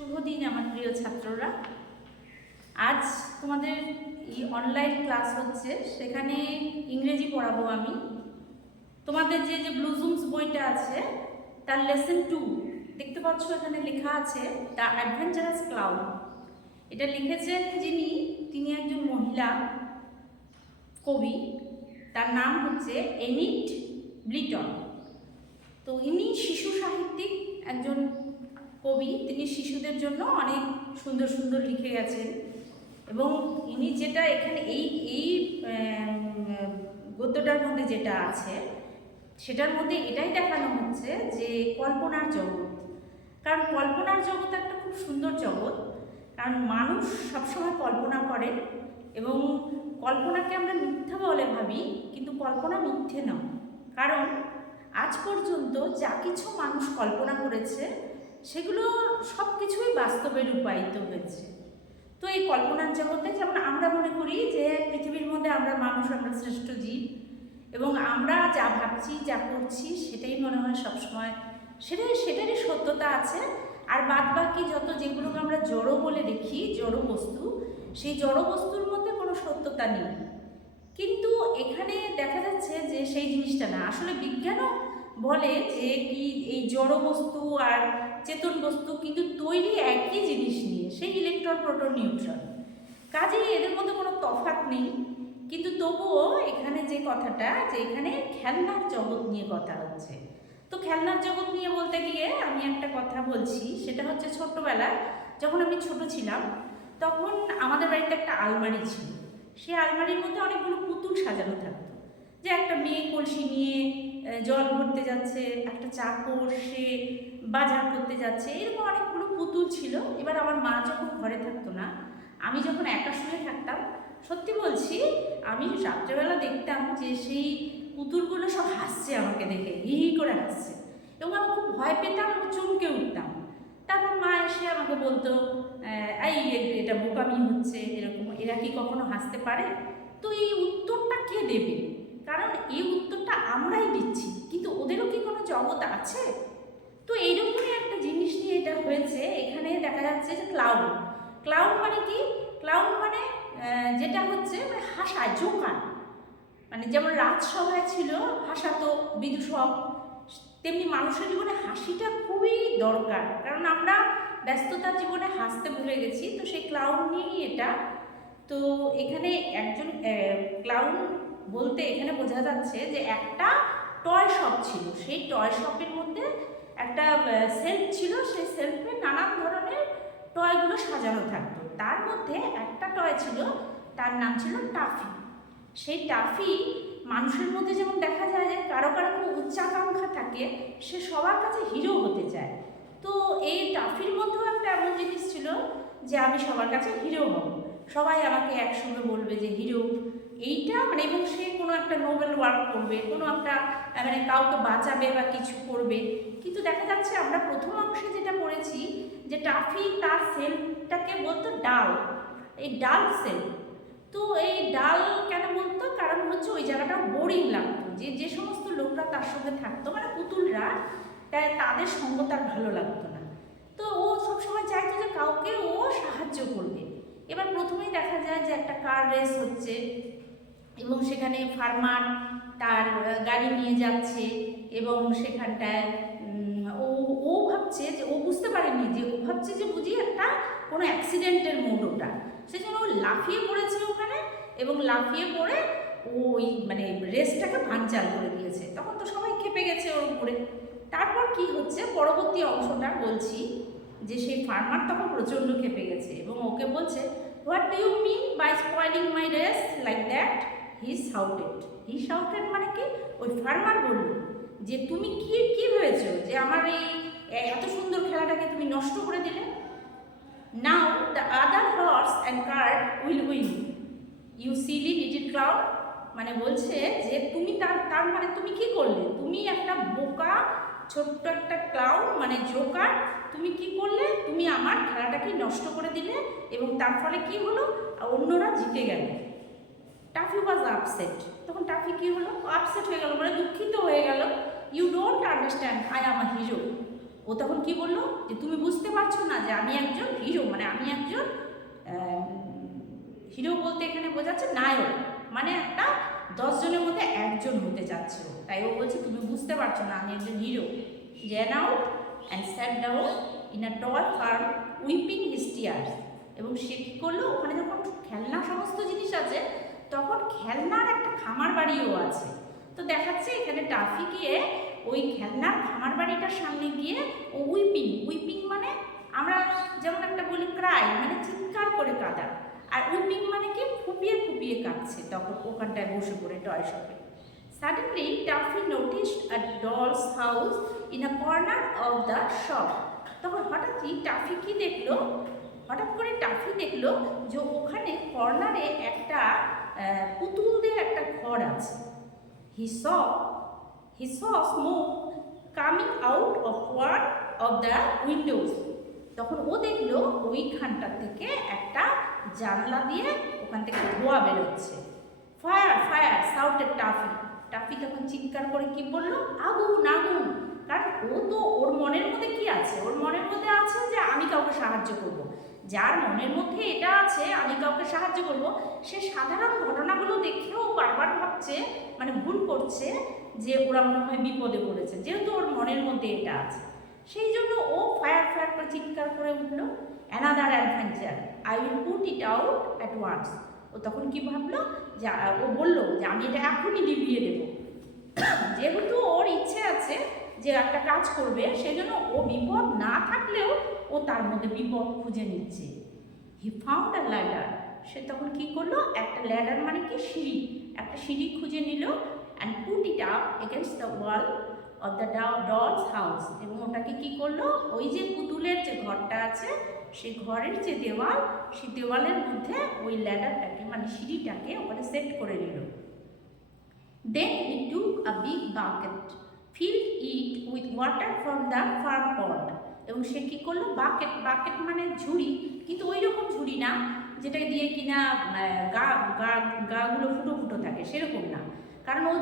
শুভ দিন আমার প্রিয় ছাত্ররা। আজ তোমাদের এই অনলাইন ক্লাস হচ্ছে, সেখানে ইংরেজি পড়াবো আমি। তোমাদের যে যে ব্লুজুমস বইটা আছে তার লেসন 2 দেখতে পাচ্ছ, এখানে লেখা আছে দ্য অ্যাডভেঞ্চারাস ক্লাউন। এটা লিখেছেন তিনি একজন মহিলা কবি, তার নাম হচ্ছে এনিট ব্লিটন। তো ইনি শিশু সাহিত্যিক একজন কবি, তিনি শিশুদের জন্য অনেক সুন্দর সুন্দর লিখে গেছেন। এবং ইনি যেটা এখানে এই এই গদ্যটার মধ্যে যেটা আছে সেটার মধ্যে এটাই দেখানো হচ্ছে যে কল্পনার জগৎ। কারণ কল্পনার জগৎ একটা খুব সুন্দর জগৎ, কারণ মানুষ সবসময় কল্পনা করে এবং কল্পনাকে আমরা মিথ্যা বলে ভাবি, কিন্তু কল্পনা মিথ্যে নয়। কারণ আজ পর্যন্ত যা কিছু মানুষ কল্পনা করেছে সেগুলো সব কিছুই বাস্তবে রূপায়িত হয়েছে। তো এই কল্পনার জগতে যেমন আমরা মনে করি যে পৃথিবীর মধ্যে আমরা মানুষ, আমরা শ্রেষ্ঠ জীব, এবং আমরা যা ভাবছি যা করছি সেটাই মনে হয় সবসময় সেটারই সত্যতা আছে। আর বাদ বাকি যত যেগুলোকে আমরা জড় বলে দেখি, জড় বস্তু, সেই জড় বস্তুর মধ্যে কোনো সত্যতা নেই। কিন্তু এখানে দেখা যাচ্ছে যে সেই জিনিসটা না, আসলে বিজ্ঞানও বলে যে কি এই জড় বস্তু আর চেতন বস্তু কিন্তু তৈরি একই জিনিস নিয়ে, সেই ইলেকট্রন, প্রোটন, নিউট্রন। কাজেই এদের মধ্যে কোনো তফাৎ নেই। কিন্তু তবুও এখানে যে কথাটা, যে এখানে খেলনার জগৎ নিয়ে কথা হচ্ছে। তো খেলনার জগৎ নিয়ে বলতে গিয়ে আমি একটা কথা বলছি, সেটা হচ্ছে ছোট্টবেলায় যখন আমি ছোট ছিলাম তখন আমাদের বাড়িতে একটা আলমারি ছিল। সেই আলমারির মধ্যে অনেকগুলো পুতুল সাজানো থাকতো, যে একটা মেয়ে কলসি নিয়ে জল ভরতে যাচ্ছে, একটা চাকর সে বাজার করতে যাচ্ছে, এরকম অনেকগুলো পুতুল ছিল। এবার আমার মা যখন ঘরে থাকতো না, আমি যখন একা শুয়ে থাকতাম, সত্যি বলছি আমি রাত্রেবেলা দেখতাম যে সেই পুতুলগুলো সব হাসছে আমাকে দেখে, হি হি করে হাসছে, এবং আমি খুব ভয় পেতাম এবং চমকে উঠতাম। তারপর মা এসে আমাকে বলতো, এই এটা বোকামি হচ্ছে, এরকম এরা কি কখনো হাসতে পারে? তো এই উত্তরটা কে দেবে? কারণ এই উত্তরটা আমরাই দিচ্ছি, কিন্তু ওদেরও কি কোনো জগৎ আছে? তো এইরকমই একটা জিনিস নিয়ে এটা হয়েছে। এখানে দেখা যাচ্ছে যে ক্লাউন। ক্লাউন মানে কি? ক্লাউন মানে যেটা হচ্ছে মানে হাসায়, জোকার। মানে যেমন রাজসভায় ছিল হাসাতো বিদূষক, তেমনি মানুষের জীবনে হাসিটা খুবই দরকার, কারণ আমরা ব্যস্ততার জীবনে হাসতে ভুলে গেছি। তো সেই ক্লাউন নিয়েই এটা। তো এখানে একজন ক্লাউন বলতে এখানে বোঝা যাচ্ছে যে একটা টয় শপ ছিল, সেই টয় শপের মধ্যে একটা সেলফ ছিল, সেই সেলফে নানান ধরনের টয়গুলো সাজানো থাকতো। তার মধ্যে একটা টয় ছিল, তার নাম ছিল টাফি। সেই টাফি মানুষের মধ্যে যেমন দেখা যায় যে কারো কারো খুব উচ্চাকাঙ্ক্ষা থাকে, সে সবার কাছে হিরো হতে চায়। তো এই টাফির মধ্যেও একটা এমন জিনিস ছিল যে আমি সবার কাছে হিরো হব, সবাই আমাকে একসঙ্গে বলবে যে হিরো, এইটা মানে। এবং সে কোনো একটা নোবেল ওয়ার্ক করবে, কোনো একটা মানে কাউকে বাঁচাবে বা কিছু করবে। কিন্তু দেখা যাচ্ছে আমরা প্রথম অংশে যেটা পড়েছি যে টাফি তার সেলটাকে বলতো ডাল, এই ডাল সেল। তো এই ডাল কেন বলতো? কারণ হচ্ছে ওই জায়গাটা বোরিং লাগতো, যে সমস্ত লোকরা তার সঙ্গে থাকতো, মানে পুতুলরা, তাদের সঙ্গ তার ভালো লাগতো না। তো ও সবসময় চাইতো যে কাউকে ও সাহায্য করবে। এবার প্রথমেই দেখা যায় যে একটা কার রেস হচ্ছে, এবং সেখানে ফার্মার তার গাড়ি নিয়ে যাচ্ছে, এবং সেখানটায় ও ও ভাবছে যে, ও বুঝতে পারেনি যে, ও ভাবছে যে বুঝি একটা কোনো অ্যাক্সিডেন্টের মোড ওটা, সেজন্য ও লাফিয়ে পড়েছে ওখানে, এবং লাফিয়ে পড়ে ওই মানে রেসটাকে ভাঙচাল করে দিয়েছে। তখন তো সবাই খেপে গেছে ওর উপরে। তারপর কি হচ্ছে পরবর্তী অংশটা বলছি, যে সেই ফার্মার তখন প্রচণ্ড খেপে গেছে এবং ওকে বলছে, what do you mean by spoiling my race like that? He shouted. He shouted মানে কি? ওই ফার্মার বলল যে তুমি কি ভেবেছো যে আমার এই এত সুন্দর খেলাটাকে তুমি নষ্ট করে দিলে? Now the other horse and cart will win, you silly little clown. মানে বলছে যে তুমি তার মানে তুমি কি করলে? তুমি একটা বোকা ছোট্ট একটা ক্লাউন, মানে জোকার, তুমি কি করলে? তুমি আমার খেলাটাকে নষ্ট করে দিলে, এবং তার ফলে কি হলো? অন্যরা জিতে গেল। Taffy was upset. তখন টাফি কি হলো? আপসেট হয়ে গেল, মানে দুঃখিত হয়ে গেল। You don't understand, I am a hero. ও তখন কি বললো? যে তুমি বুঝতে পারছো না যে আমি একজন হিরো, মানে আমি একজন হিরো বলতে এখানে বোঝাচ্ছে নায়ক, মানে একটা 10 জনের মধ্যে একজন হতে যাচ্ছে ও। তাই ও বলছে তুমি বুঝতে পারছো না আমি একজন hero. ran out and sat down in a tall firm weeping his tears। এবং সে কী করলো, ওখানে যখন খেলনা সমস্ত জিনিস আছে তখন খেলনার একটা খামার বাড়িও আছে। তো দেখাচ্ছে এখানে টাফি গিয়ে ওই খেলনার খামার বাড়িটার সামনে গিয়ে ও উইপিং মানে আমরা যেমন একটা বলি ক্রাই, মানে চিৎকার করে কাঁদা, আর উইপিং মানে কি ফুপিয়ে ফুপিয়ে কাঁদছে তখন ওখানটায় বসে পড়ে টয় শপে। Suddenly, Taffy noticed a doll's house in a corner of the shop। তখন হঠাৎই টাফি কি দেখলো, হঠাৎ করে টাফি দেখলো যে ওখানে কর্নারে একটা পুতুলদের একটা ঘর আছে। He saw smoke coming out of one of the windows। তখন ও দেখলো ওইখানটা থেকে একটা জানলা দিয়ে ওখান থেকে ধোঁয়া বেরোচ্ছে। Fire fire shouted toffee. Toffee তখন চিৎকার করে কি বললো, আগুন আগুন। কারণ ও তো ওর মনের মধ্যে কি আছে, ওর মনের মধ্যে আছে যে আমি কাউকে সাহায্য করব। যার মনের মধ্যে এটা আছে আমি কাউকে সাহায্য করব, সে সাধারণ ঘটনাগুলো দেখেও বারবার ভাবছে, মানে ভুল করছে যে ওরা মনে হয় বিপদে পড়েছে, যেহেতু ওর মনের মধ্যে এটা আছে। সেই জন্য ও ফায়ার ফায়ার করে চিৎকার করে উঠলো, another adventure, I will put it out at once. ও তখন কি ভাবলো, যে ও বললো যে আমি এটা এখনই নিভিয়ে দেবো। যেহেতু ওর ইচ্ছে আছে যে একটা কাজ করবে, সেজন্য ও বিপদ না থাকলেও ও তার মধ্যে বিপদ খুঁজে নিচ্ছে। He found a ladder. সে তখন কি করলো, একটা ল্যাডার মানে কি সিঁড়ি, একটা সিঁড়ি খুঁজে নিল, and put it up against the wall of the dolls house. এবং ওটাকে কি করলো, ওই যে পুতুলের যে ঘরটা আছে সেই ঘরের যে দেওয়াল, সেই দেওয়ালের মধ্যে ওই ল্যাডারটাকে মানে সিঁড়িটাকে ওখানে সেট করে নিল। Then he took a big bucket, filled it with water from the farm pond। এবং সে কী করলো, বাকেট মানে ঝুড়ি, কিন্তু ওই রকম ঝুড়ি না যেটা দিয়ে কিনা গাগুলো ফুটো ফুটো থাকে, সেরকম না। কারণ ও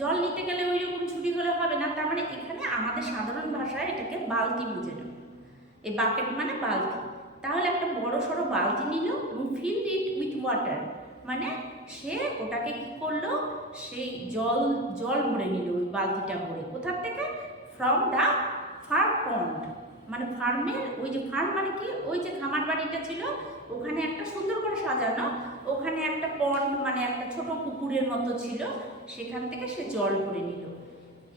জল নিতে গেলে ওই রকম ঝুড়ি হলে হবে না। তার মানে এখানে আমাদের সাধারণ ভাষায় এটাকে বালতি বুঝে নেব। এই বাকেট মানে বালতি। তাহলে একটা বড় সড়ো বালতি নিল এবং ফিল্ড ইট উইথ ওয়াটার, মানে সে ওটাকে কি করলো, সেই জল ভরে নিল ওই বালতিটা ভরে। কোথার থেকে, ফ্রম দ্য ফার্ম পন্ড, মানে ফার্মের ওই যে ফার্ম মানে কি, ওই যে খামার বাড়িটা ছিল ওখানে একটা সুন্দর করে সাজানো, ওখানে একটা পন্ড মানে একটা ছোট পুকুরের মতো ছিল, সেখান থেকে সে জল ভরে নিল।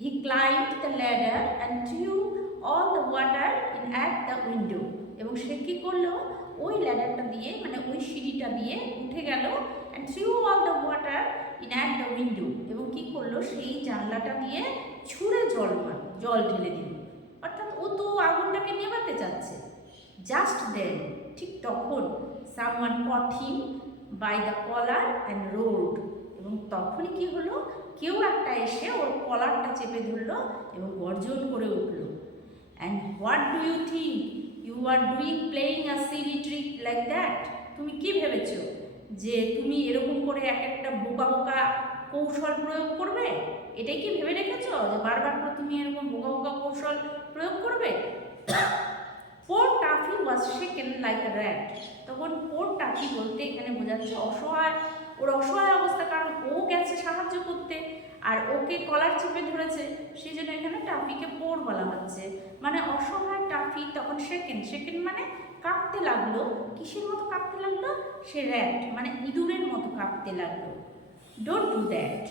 He climbed the ladder and threw all the water in at the window. এবং সে কী করলো, ওই ল্যাডারটা দিয়ে মানে ওই সিঁড়িটা দিয়ে উঠে গেল, and threw all the water in at the window. এবং কী করলো, সেই জানলাটা দিয়ে ছুঁড়ে জল ঢেলে দিল। অর্থাৎ ও তো আগুনটাকে নেভাতে চাচ্ছে। জাস্ট দেন, ঠিক তখন, someone caught him by the collar and road. এবং তখনই কি হলো, কেউ একটা এসে ওর কলারটা চেপে ধরলো এবং গর্জন করে উঠলো, and what do you think you are doing playing a silly trick like that. তুমি কি ভেবেছো যে তুমি এরকম করে এক একটা বোকা বোকা কৌশল প্রয়োগ করবে? এটাই কি ভেবে রেখেছো যে বারবার করে তুমি এরকম বোকা বোকা কৌশল প্রয়োগ করবে? Poor Taffy was shaken like a rat. তখন পোর টাফি বলতে এখানে বোঝাচ্ছে অসহায়, ওর অসহায় অবস্থা, কারণ ও গেছে সাহায্য করতে আর ওকে কলার চেপে ধরেছে, সেই জন্য এখানে টাফিকে পোর বলা হচ্ছে, মানে অসহায় টাফি তখন শেকেন মানে কাঁপতে লাগলো। কিসের মতো কাঁপতে লাগলো? সে র্যাট মানে ইঁদুরের মতো কাঁপতে লাগলো। ডোন্ট ডু দ্যাট,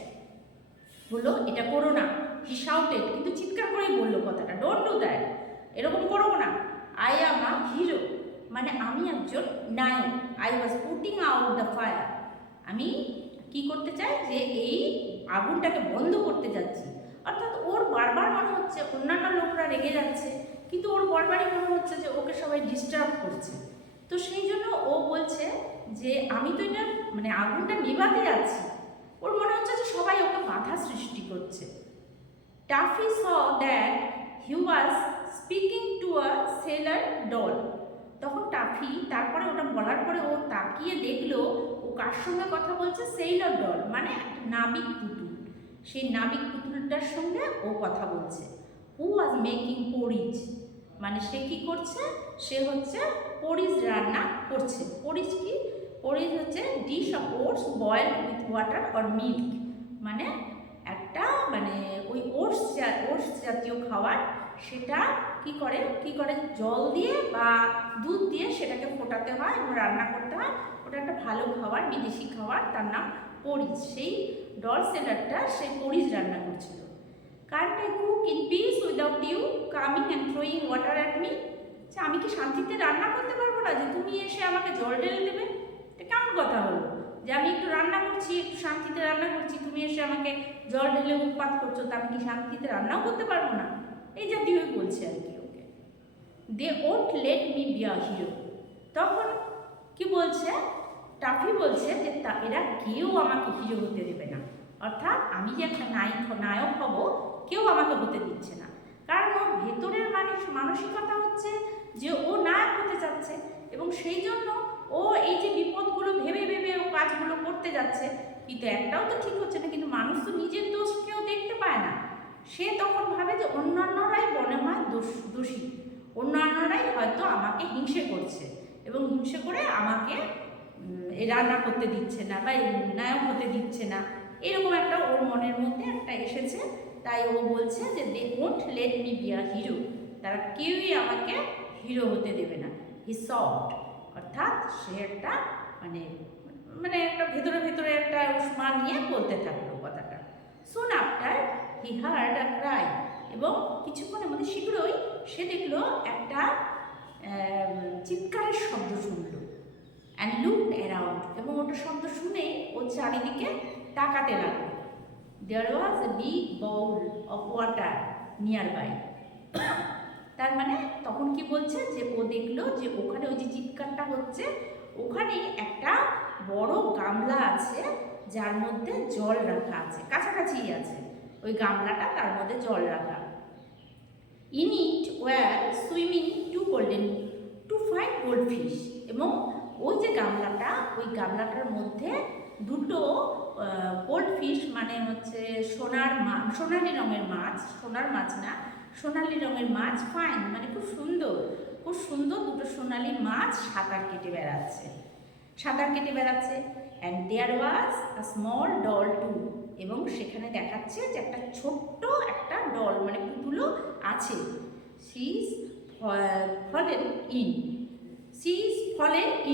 বললো এটা করো না। হি শাউটেড, কিন্তু চিৎকার করেই বললো কথাটা, ডোন্ট ডু দ্যাট, এরকম করো না। আই অ্যাম আ হিরো, মানে আমি একজন নায়ক। I was putting out the fire, আমি কি করতে চাই, যে এই আগুনটাকে বন্ধ করতে যাচ্ছি। অর্থাৎ ওর বারবার মনে হচ্ছে অন্যান্য লোকরা রেগে যাচ্ছে, কিন্তু ওর বারবারই মনে হচ্ছে যে ওকে সবাই ডিস্টার্ব করছে। তো সেই জন্য ও বলছে যে আমি তো এটা মানে আগুনটা নেভাতে যাচ্ছি, ওর মনে হচ্ছে যে সবাই ওকে বাধা সৃষ্টি করছে। Toffee saw that he was speaking to a seller doll. তখন টাফি তারপরে ওটা বলার পরে ও তাকিয়ে দেখলো ও কার সঙ্গে কথা বলছে, সেইলর ডল মানে একটা নাবিক পুতুল, সেই নাবিক পুতুলটার সঙ্গে ও কথা বলছে। হু ওয়াজ মেকিং পোরিজ, মানে সে কি করছে, সে হচ্ছে পরিজ রান্না করছে। পরিজ কি? পরিজ হচ্ছে dish of oats boiled with water or milk, মানে একটা মানে ওই ওটস জাতীয় খাবার, সেটা কি করে জল দিয়ে বা দুধ দিয়ে সেটাকে ফোটাতে হয় এবং রান্না করতে হয়। ওটা একটা ভালো খাবার, বিদেশি খাবার, তার নাম পরিজ। সেই ডল সেলারটা সেই পরিজ রান্না করছিল। Can't I cook in peace without you coming and throwing water at me? আচ্ছা, আমি কি শান্তিতে রান্না করতে পারবো না যে তুমি এসে আমাকে জল ঢেলে দেবে? এটা কেমন কথা হলো যে আমি একটু রান্না করছি, একটু শান্তিতে রান্না করছি, তুমি এসে আমাকে জল ঢেলে উৎপাত করছো, তা আমি কি শান্তিতে রান্নাও করতে পারবো না? এই জাতীয় বলছে আর কি ওকে। They won't let me be a hero. তখন কি বলছে, টাফি বলছে যে এরা কেউ আমাকে হিরো হতে দেবে না, অর্থাৎ আমি যে একটা নায়ক হব কেউ আমাকে হতে দিচ্ছে না। কারণ ওর ভেতরের মানসিকতা হচ্ছে যে ও নায়ক হতে চাচ্ছে, এবং সেই জন্য ও এই যে বিপদগুলো ভেবে ভেবে ও কাজগুলো করতে যাচ্ছে, কিন্তু একটাও তো ঠিক হচ্ছে না। কিন্তু মানুষ তো নিজের দোষ কেউ দেখতে পায় না। সে তখন ভাবে যে অন্যান্যরাই মনে হয় দোষী, অন্যান্যরাই হয়তো আমাকে হিংসে করছে এবং হিংসে করে আমাকে রান্না করতে দিচ্ছে না বা নায়ক হতে দিচ্ছে না, এরকম একটা ওর মনের মধ্যে একটা এসেছে। তাই ও বলছে যে they won't let me be a hero, তারা কেউই আমাকে হিরো হতে দেবে না। হি সফট, অর্থাৎ সে একটা মানে একটা ভেতরে একটা উষ্মা নিয়ে বলতে থাকলো কথাটা। Soon after he heard a Cry, এবং কিছুক্ষণের মধ্যে শীঘ্রই সে দেখলো একটা চিৎকারের শব্দ শুনলো। অ্যান্ড লুকড অ্যারাউন্ড, এবং ওটা শব্দ শুনেই ও চারিদিকে তাকাতে লাগলো। There was a big bowl of water nearby. তার মানে তখন কি বলছে যে ও দেখলো যে ওখানে ওই যে চিৎকারটা হচ্ছে, ওখানে একটা বড় গামলা আছে যার মধ্যে জল রাখা আছে, কাছাকাছিই আছে ওই গামলাটা, তার মধ্যে জল রাখা। In it were swimming two fine goldfish, এবং ওই যে গামলাটা, ওই গামলাটার মধ্যে দুটো গোল্ড ফিশ, মানে হচ্ছে সোনালি রঙের মাছ, সোনার মাছ না, সোনালি রঙের মাছ, ফাইন মানে খুব সুন্দর দুটো সোনালি মাছ সাঁতার কেটে বেড়াচ্ছে। And there was a small doll too, এবং সেখানে দেখাচ্ছে যে একটা ছোট্ট একটা ডল মানে পুতুলও আছে। She is fallen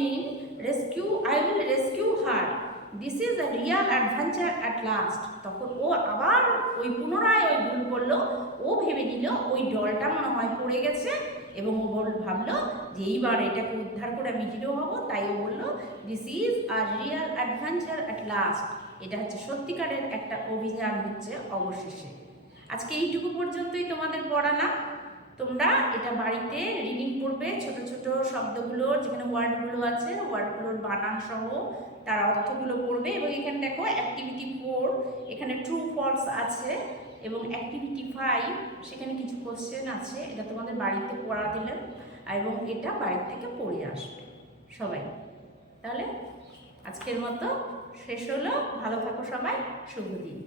in rescue, I will rescue her, this is a Real adventure at last. তখন ও আবার ওই পুনরায় ওই ভুল করলো, ও ভেবে নিল ওই ডলটা মনে হয় পড়ে গেছে, এবং ও ভাবলো যে এইবার এটাকে উদ্ধার করে আমি হিরো হবো। তাই ও বললো this is a Real adventure at last, এটা হচ্ছে সত্যিকারের একটা অভিযান হচ্ছে অবশেষে। আজকে এইটুকু পর্যন্তই তোমাদের পড়ালাম। তোমরা এটা বাড়িতে রিডিং করবে, ছোট ছোট শব্দগুলো যেখানে ওয়ার্ডগুলো আছে, ওয়ার্ডগুলোর বানান সহ তার অর্থগুলো পড়বে। এবং এখানে দেখো অ্যাক্টিভিটি 4, এখানে ট্রু ফলস আছে, এবং অ্যাক্টিভিটি 5 সেখানে কিছু কোশ্চেন আছে। এটা তোমাদের বাড়িতে পড়া দিলেন, এবং এটা বাড়ি থেকে পড়ে আসবে সবাই। তাহলে আজকের মতো শেষ হলো। ভালো থাকো সবাই, শুভ দিন।